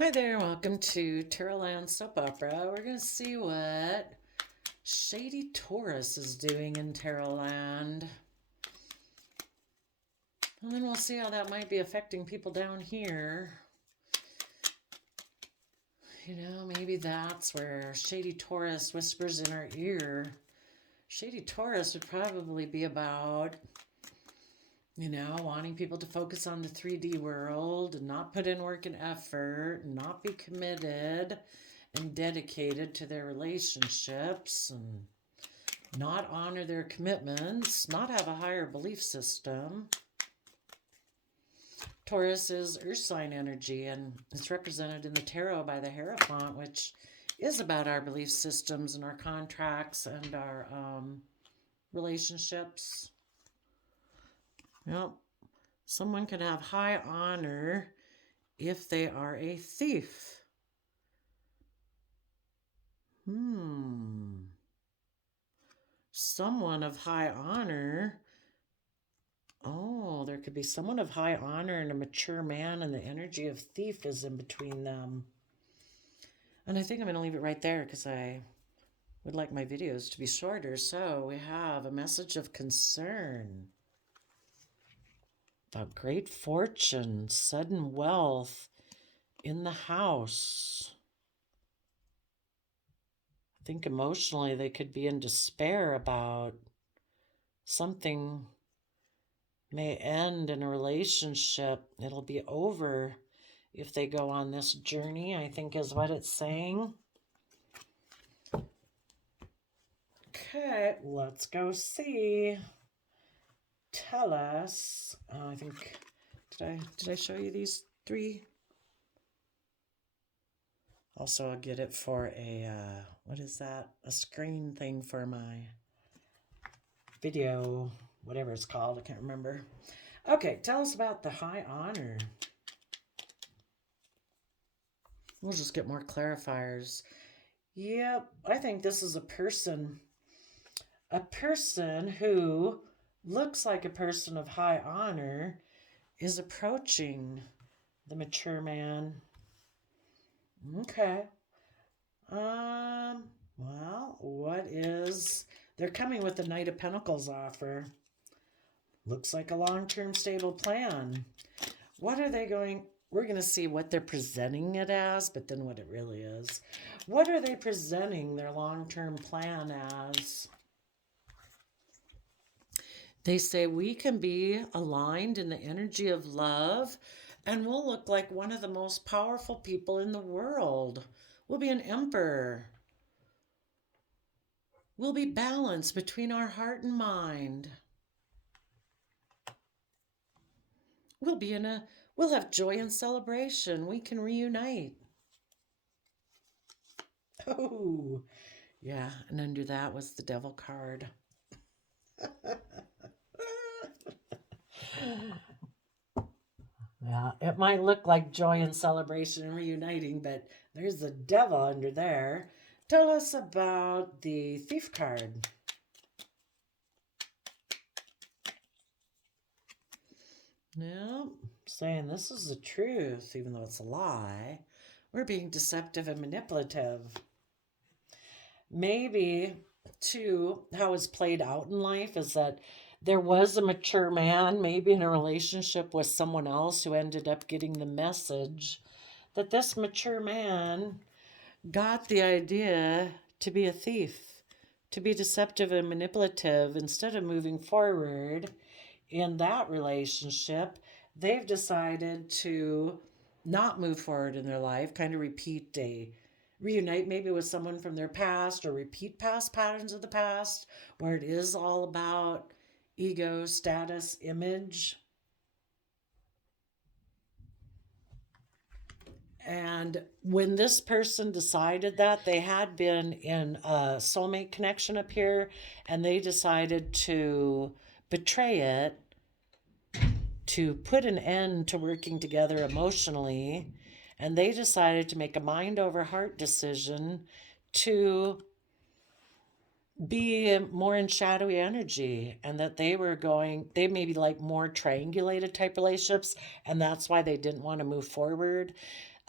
Hi there, welcome to Terraland Soap Opera. We're going to see what Shady Taurus is doing in Terraland. And then we'll see how that might be affecting people down here. You know, maybe that's where Shady Taurus whispers in our ear. Shady Taurus would probably be about, wanting people to focus on the 3D world and not put in work and effort, and not be committed and dedicated to their relationships, and not honor their commitments, not have a higher belief system. Taurus is earth sign energy, and it's represented in the tarot by the Hierophant, which is about our belief systems and our contracts and our relationships. Yep. Someone can have high honor if they are a thief. Someone of high honor. Oh, there could be someone of high honor and a mature man, and the energy of thief is in between them. And I think I'm going to leave it right there because I would like my videos to be shorter. So we have a message of concern about great fortune, sudden wealth in the house. I think emotionally they could be in despair about something may end in a relationship. It'll be over if they go on this journey, I think is what it's saying. Okay, let's go see. Tell us. I think, did I show you these three? Also, I'll get it for a, what is that? A screen thing for my video, whatever it's called. I can't remember. Okay, tell us about the high honor. We'll just get more clarifiers. Yep, I think this is a person who looks like a person of high honor is approaching the mature man. Okay. Well, what is... They're coming with the Knight of Pentacles offer. Looks like a long-term stable plan. What are they going... We're going to see what they're presenting it as, but then what it really is. What are they presenting their long-term plan as? They say we can be aligned in the energy of love, and we'll look like one of the most powerful people in the world. We'll be an emperor. We'll be balanced between our heart and mind. We'll have joy and celebration. We can reunite. Oh, yeah, and under that was the Devil card. Yeah, it might look like joy and celebration and reuniting, but there's the Devil under there. Tell us about the Thief card. No, saying this is the truth, even though it's a lie. We're being deceptive and manipulative. Maybe, too, how it's played out in life is that there was a mature man, maybe in a relationship with someone else, who ended up getting the message that this mature man got the idea to be a thief, to be deceptive and manipulative. Instead of moving forward in that relationship, they've decided to not move forward in their life, kind of reunite maybe with someone from their past, or repeat past patterns of the past, where it is all about ego, status, image. And when this person decided that, they had been in a soulmate connection up here, and they decided to betray it, to put an end to working together emotionally, and they decided to make a mind over heart decision to be more in shadowy energy, and that they maybe like more triangulated type relationships, and that's why they didn't want to move forward.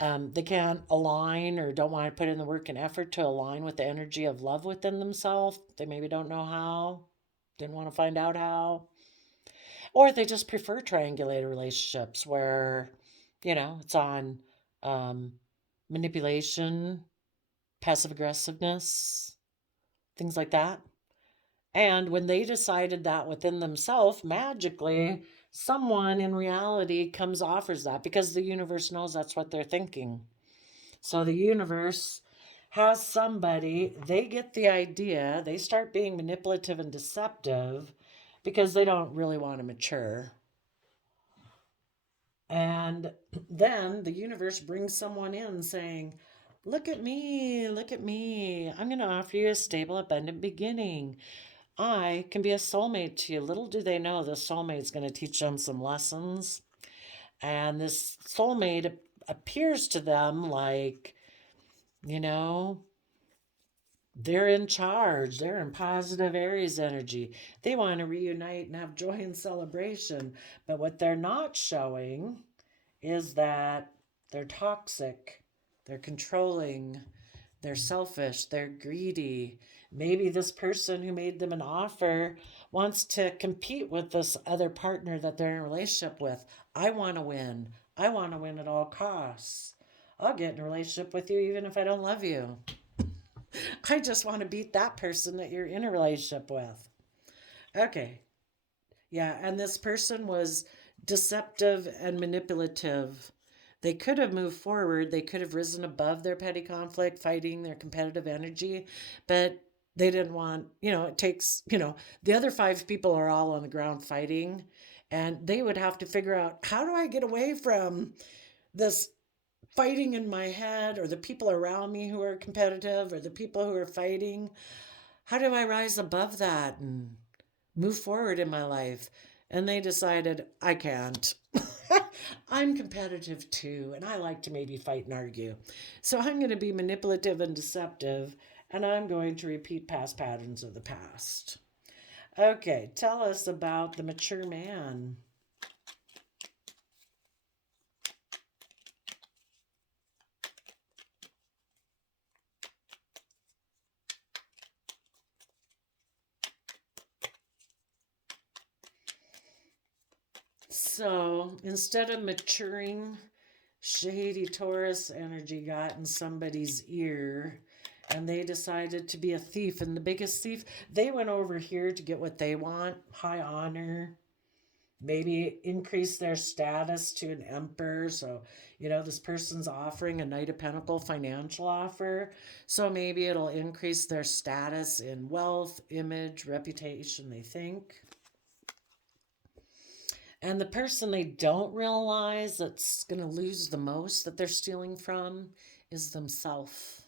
They can't align or don't want to put in the work and effort to align with the energy of love within themselves. They maybe don't know how, didn't want to find out how. Or they just prefer triangulated relationships where, it's on um, manipulation, passive aggressiveness, things like that. And when they decided that within themselves, magically, someone in reality comes offers that because the universe knows that's what they're thinking. So the universe has somebody, they get the idea, they start being manipulative and deceptive because they don't really want to mature. And then the universe brings someone in saying, look at me, look at me. I'm going to offer you a stable, abundant beginning. I can be a soulmate to you. Little do they know the soulmate's going to teach them some lessons. And this soulmate appears to them like, you know, they're in charge. They're in positive Aries energy. They want to reunite and have joy and celebration. But what they're not showing is that they're toxic, they're controlling, they're selfish, they're greedy. Maybe this person who made them an offer wants to compete with this other partner that they're in a relationship with. I want to win. I want to win at all costs. I'll get in a relationship with you even if I don't love you. I just want to beat that person that you're in a relationship with. Okay. Yeah, and this person was deceptive and manipulative. They could have moved forward. They could have risen above their petty conflict, fighting their competitive energy, but they didn't want, it takes, the other five people are all on the ground fighting, and they would have to figure out, how do I get away from this fighting in my head, or the people around me who are competitive, or the people who are fighting? How do I rise above that and move forward in my life? And they decided, I can't. I'm competitive too, and I like to maybe fight and argue. So I'm going to be manipulative and deceptive, and I'm going to repeat past patterns of the past. Okay, tell us about the mature man. So instead of maturing, shady Taurus energy got in somebody's ear and they decided to be a thief. And the biggest thief, they went over here to get what they want, high honor, maybe increase their status to an emperor. So, this person's offering a Knight of Pentacle financial offer. So maybe it'll increase their status in wealth, image, reputation, they think. And the person they don't realize that's going to lose the most that they're stealing from is themself.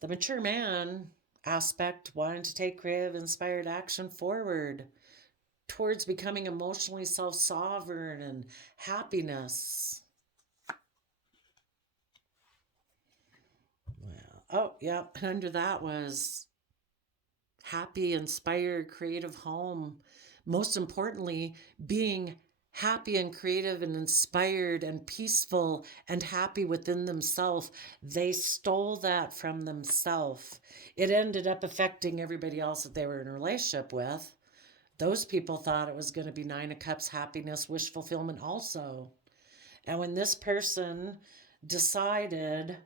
The mature man aspect wanted to take creative, inspired action forward towards becoming emotionally self sovereign and happiness. Well, oh, yeah. And under that was happy, inspired, creative home. Most importantly, being happy and creative and inspired and peaceful and happy within themselves. They stole that from themselves. It ended up affecting everybody else that they were in a relationship with. Those people thought it was going to be Nine of Cups, happiness, wish fulfillment also. And when this person decided,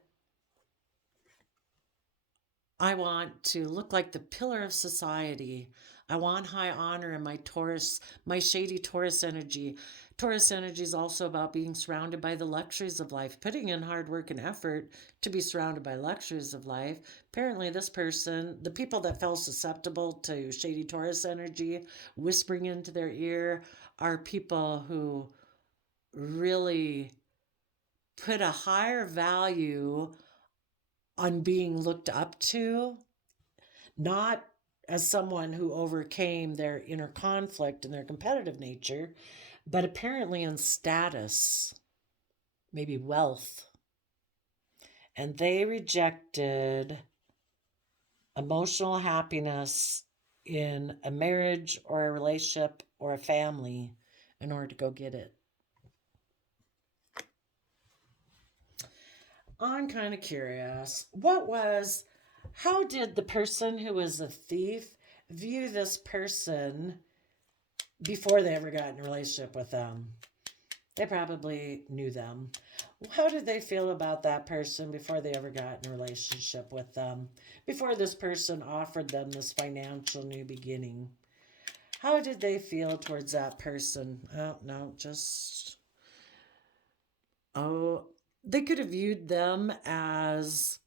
I want to look like the pillar of society. I want high honor in my Taurus, my shady Taurus energy. Taurus energy is also about being surrounded by the luxuries of life, putting in hard work and effort to be surrounded by luxuries of life. Apparently, this person, the people that fell susceptible to shady Taurus energy, whispering into their ear, are people who really put a higher value on being looked up to, not as someone who overcame their inner conflict and their competitive nature, but apparently in status, maybe wealth. And they rejected emotional happiness in a marriage or a relationship or a family in order to go get it. I'm kind of curious. How did the person who was a thief view this person before they ever got in a relationship with them? They probably knew them. How did they feel about that person before they ever got in a relationship with them? Before this person offered them this financial new beginning? How did they feel towards that person? Oh, no, oh, they could have viewed them as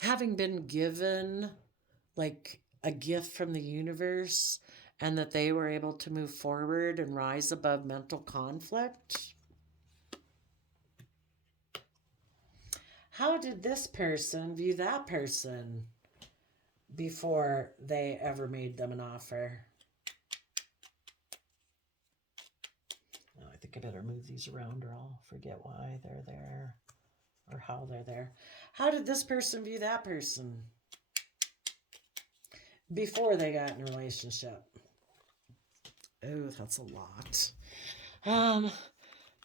having been given like a gift from the universe and that they were able to move forward and rise above mental conflict. How did this person view that person before they ever made them an offer? Oh, I think I better move these around or I'll forget why they're there or how they're there. How did this person view that person before they got in a relationship? Oh, that's a lot.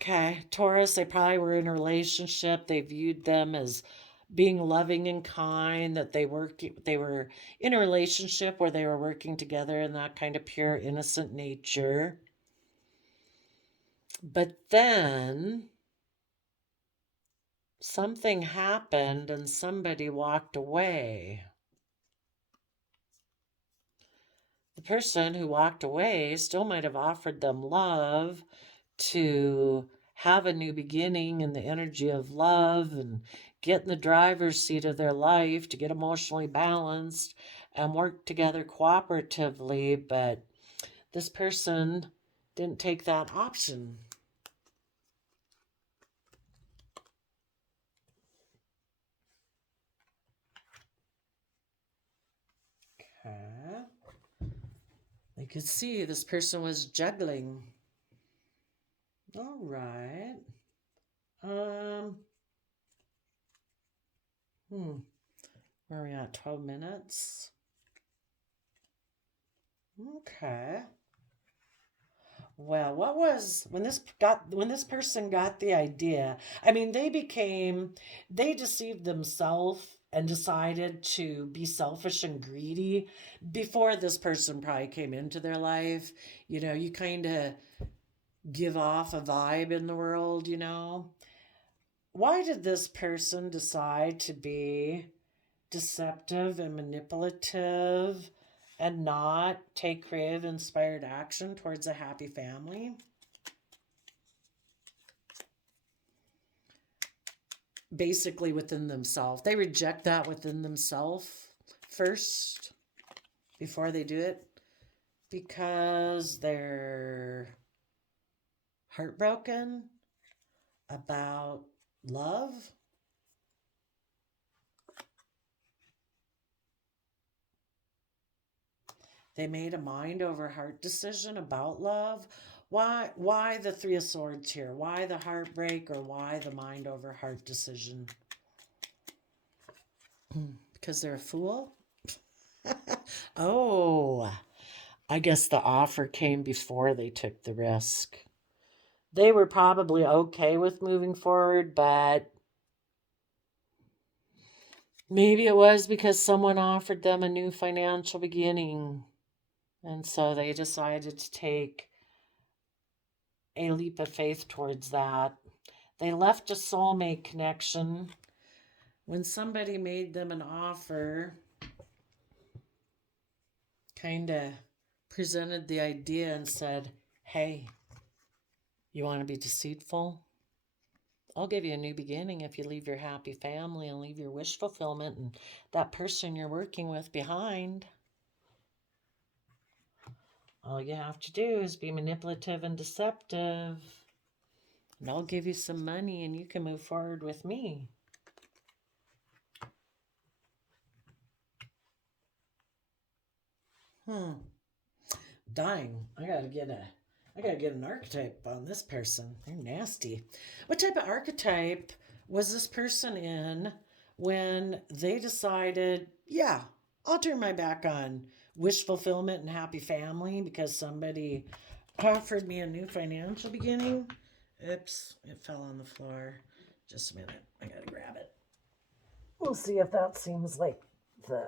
Okay, Taurus, they probably were in a relationship. They viewed them as being loving and kind, that they were in a relationship where they were working together in that kind of pure innocent nature. But then something happened and somebody walked away. The person who walked away still might have offered them love, to have a new beginning in the energy of love and get in the driver's seat of their life, to get emotionally balanced and work together cooperatively. But this person didn't take that option. Okay. You could see this person was juggling. All right. Where are we at? 12 minutes. Okay. Well, what was when this person got the idea? I mean, they deceived themselves and decided to be selfish and greedy before this person probably came into their life. You kind of give off a vibe in the world. Why did this person decide to be deceptive and manipulative and not take creative, inspired action towards a happy family? Basically, within themselves. They reject that within themselves first before they do it because they're heartbroken about love. They made a mind over heart decision about love. Why the Three of Swords here? Why the heartbreak, or why the mind over heart decision? Because they're a fool? Oh, I guess the offer came before they took the risk. They were probably okay with moving forward, but maybe it was because someone offered them a new financial beginning. And so they decided to take a leap of faith towards that. They left a soulmate connection. When somebody made them an offer, kind of presented the idea and said, hey, you want to be deceitful? I'll give you a new beginning if you leave your happy family and leave your wish fulfillment and that person you're working with behind. All you have to do is be manipulative and deceptive, and I'll give you some money and you can move forward with me. Dying. I gotta get an archetype on this person. They're nasty. What type of archetype was this person in when they decided, yeah, I'll turn my back on wish fulfillment and happy family because somebody offered me a new financial beginning? Oops, it fell on the floor. Just a minute. I gotta grab it. We'll see if that seems like the...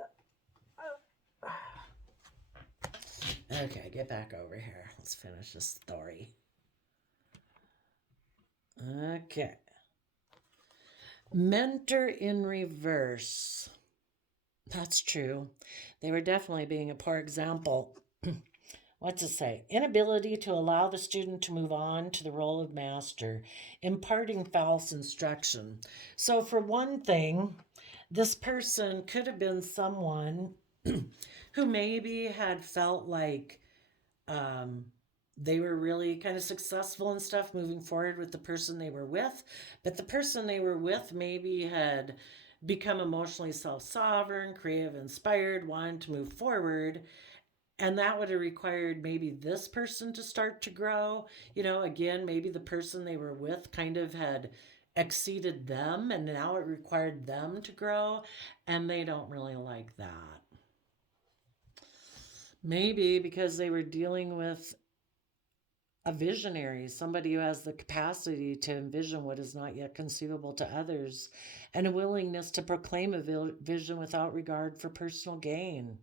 Okay, get back over here. Let's finish this story. Okay. Mentor in reverse. That's true. They were definitely being a poor example. What's it say? Inability to allow the student to move on to the role of master, imparting false instruction. So, for one thing, this person could have been someone who maybe had felt like um, they were really kind of successful and stuff moving forward with the person they were with, but the person they were with maybe had become emotionally self-sovereign, creative, inspired, wanted to move forward, and that would have required maybe this person to start to grow. Again, maybe the person they were with kind of had exceeded them, and now it required them to grow, and they don't really like that. Maybe because they were dealing with a visionary, somebody who has the capacity to envision what is not yet conceivable to others, and a willingness to proclaim a vision without regard for personal gain.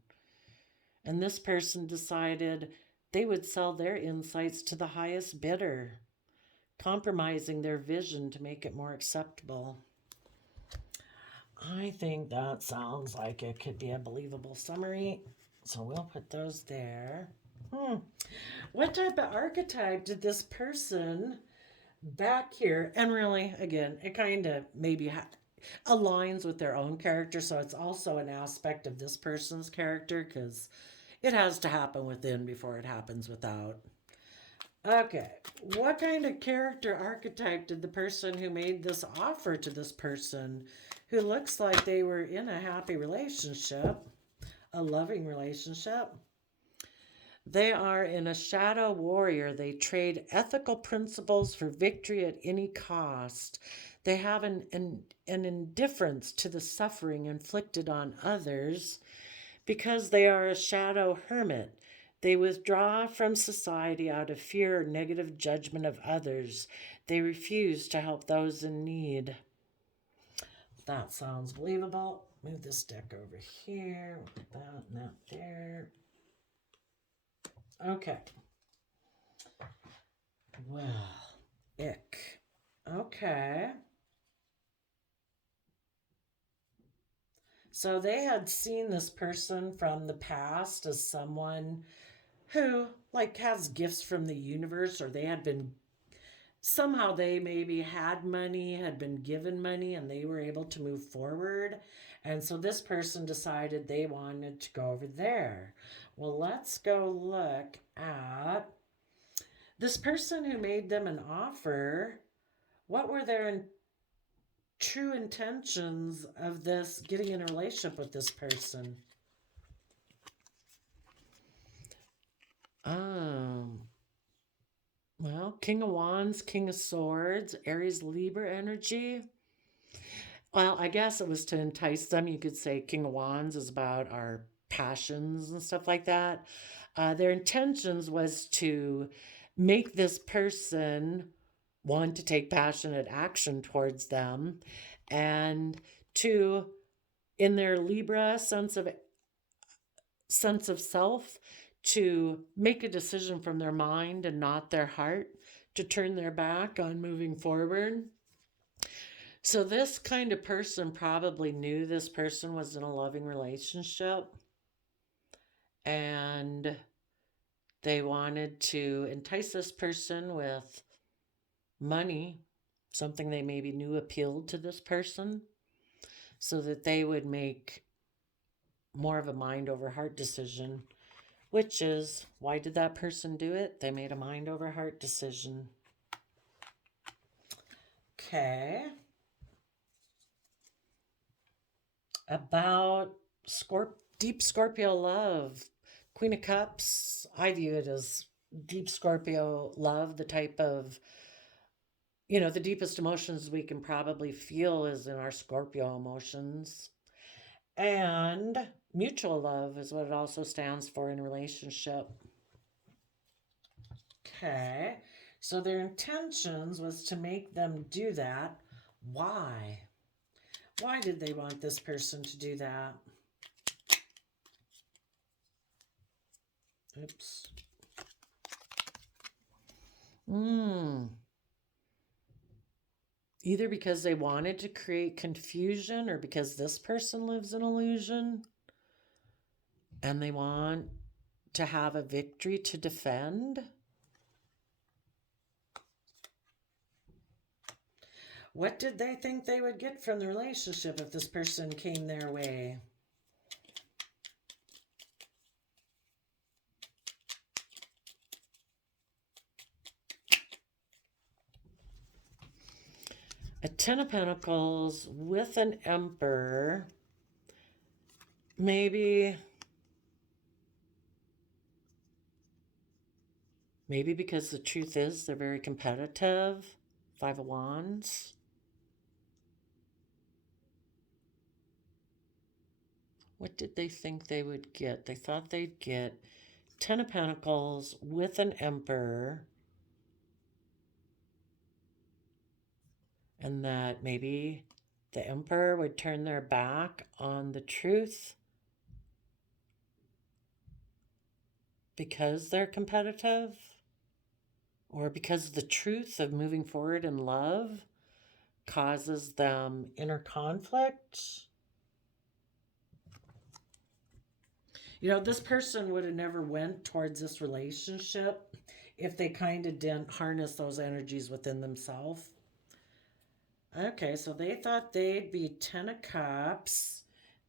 And this person decided they would sell their insights to the highest bidder, compromising their vision to make it more acceptable. I think that sounds like it could be a believable summary. So we'll put those there. What type of archetype did this person back here? And really, again, it kind of maybe aligns with their own character. So it's also an aspect of this person's character because it has to happen within before it happens without. Okay, what kind of character archetype did the person who made this offer to this person who looks like they were in a happy relationship, a loving relationship? They are in a shadow warrior. They trade ethical principles for victory at any cost. They have an indifference to the suffering inflicted on others because they are a shadow hermit. They withdraw from society out of fear or negative judgment of others. They refuse to help those in need. That sounds believable. Move this deck over here. Put that and that there. Okay. Well, ick. Okay. So they had seen this person from the past as someone who, like, has gifts from the universe, or they had been, somehow they maybe had money, had been given money, and they were able to move forward. And so this person decided they wanted to go over there. Well, let's go look at this person who made them an offer. What were their true intentions of this, getting in a relationship with this person? Well, King of Wands, King of Swords, Aries, Libra energy. Well, I guess it was to entice them. You could say King of Wands is about our passions and stuff like that. Their intentions was to make this person want to take passionate action towards them, and to, in their Libra sense of self, to make a decision from their mind and not their heart, to turn their back on moving forward. So this kind of person probably knew this person was in a loving relationship, and they wanted to entice this person with money, something they maybe knew appealed to this person, so that they would make more of a mind over heart decision, which is, why did that person do it? They made a mind over heart decision. Okay. About deep Scorpio love. Queen of Cups, I view it as deep Scorpio love, the type of, the deepest emotions we can probably feel is in our Scorpio emotions. And mutual love is what it also stands for in a relationship. Okay, so their intentions was to make them do that Why? Why did they want this person to do that? Oops. Either because they wanted to create confusion or because this person lives in illusion and they want to have a victory to defend. What did they think they would get from the relationship if this person came their way? A Ten of Pentacles with an Emperor. Maybe because the truth is they're very competitive. Five of Wands. What did they think they would get? They thought they'd get Ten of Pentacles with an Emperor. And that maybe the Emperor would turn their back on the truth because they're competitive, or because the truth of moving forward in love causes them inner conflict. You know, this person would have never went towards this relationship if they kind of didn't harness those energies within themselves. Okay, so they thought they'd be Ten of Cups.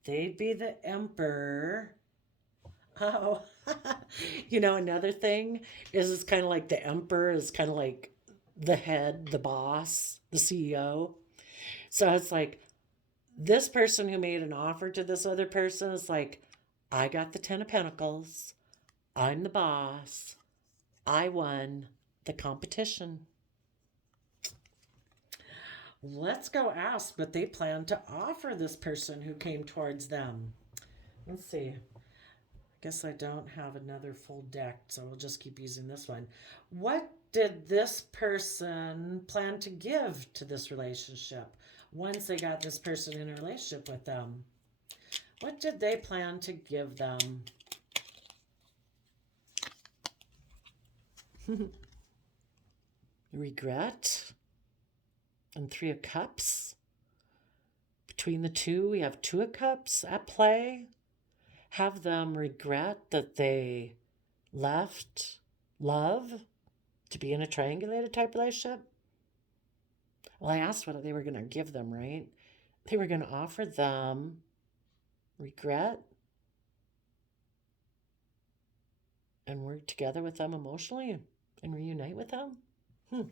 They'd be the Emperor. Oh, you know, another thing is it's kind of like the Emperor is kind of like the head, the boss, the CEO. So it's like this person who made an offer to this other person is like, I got the Ten of Pentacles. I'm the boss. I won the competition. Let's go ask what they plan to offer this person who came towards them. Let's see. I guess I don't have another full deck, so we'll just keep using this one. What did this person plan to give to this relationship once they got this person in a relationship with them? What did they plan to give them? Regret and Three of Cups. Between the two, we have Two of Cups at play. Have them regret that they left love to be in a triangulated type relationship. Well, I asked what they were going to give them, right? They were going to offer them regret and work together with them emotionally and reunite with them. They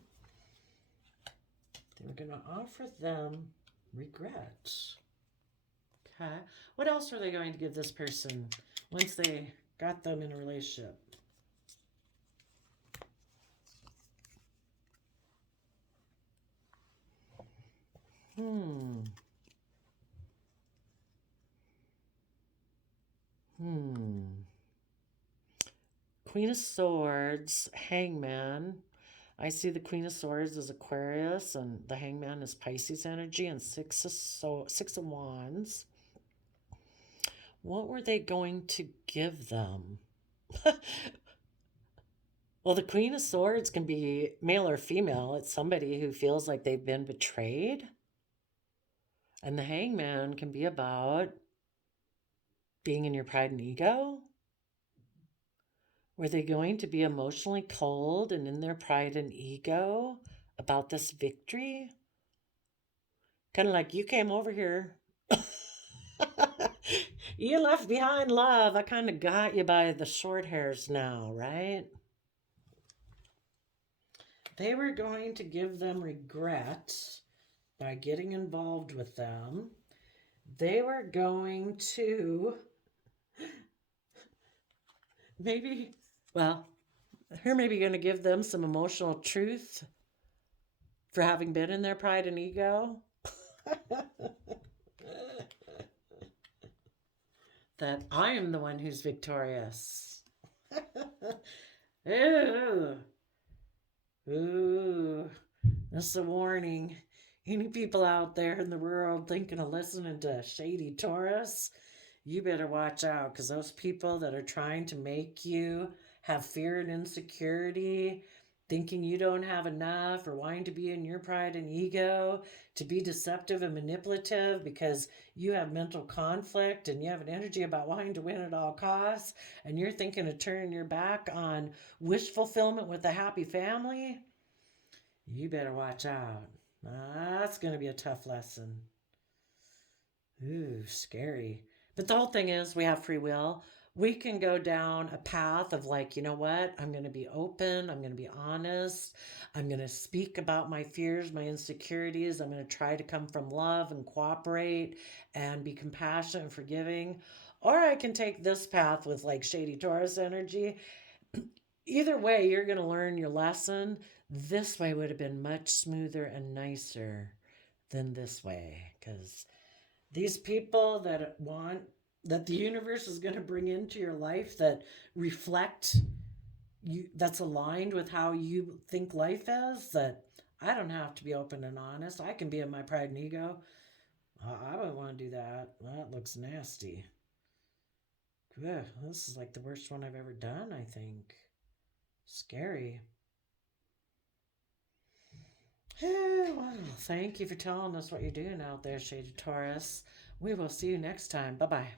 were going to offer them regret. Okay. What else were they going to give this person once they got them in a relationship? Queen of Swords, Hangman. I see the Queen of Swords as Aquarius and the Hangman is Pisces energy, and Six of Wands. What were they going to give them? Well, the Queen of Swords can be male or female. It's somebody who feels like they've been betrayed. And the Hangman can be about being in your pride and ego. Were they going to be emotionally cold and in their pride and ego about this victory? Kind of like, you came over here. You left behind love. I kind of got you by the short hairs now, right? They were going to give them regret by getting involved with them. They were going to maybe, well, they're maybe going to give them some emotional truth for having been in their pride and ego. That I am the one who's victorious. Ooh. Ooh. That's a warning. Any people out there in the world thinking of listening to Shady Taurus, you better watch out, because those people that are trying to make you have fear and insecurity, thinking you don't have enough, or wanting to be in your pride and ego, to be deceptive and manipulative because you have mental conflict and you have an energy about wanting to win at all costs, and you're thinking of turning your back on wish fulfillment with a happy family, you better watch out. That's going to be a tough lesson. Ooh, scary. But the whole thing is, we have free will. We can go down a path of, like, you know what? I'm going to be open. I'm going to be honest. I'm going to speak about my fears, my insecurities. I'm going to try to come from love and cooperate and be compassionate and forgiving. Or I can take this path with, like, shady Taurus energy. Either way, you're going to learn your lesson. This way would have been much smoother and nicer than this way, because these people that want, that the universe is going to bring into your life, that reflect you, that's aligned with how you think life is, that I don't have to be open and honest. I can be in my pride and ego. I wouldn't want to do that. That looks nasty. Ugh, this is like the worst one I've ever done, I think. Scary. Well, thank you for telling us what you're doing out there, Shady Taurus. We will see you next time. Bye bye.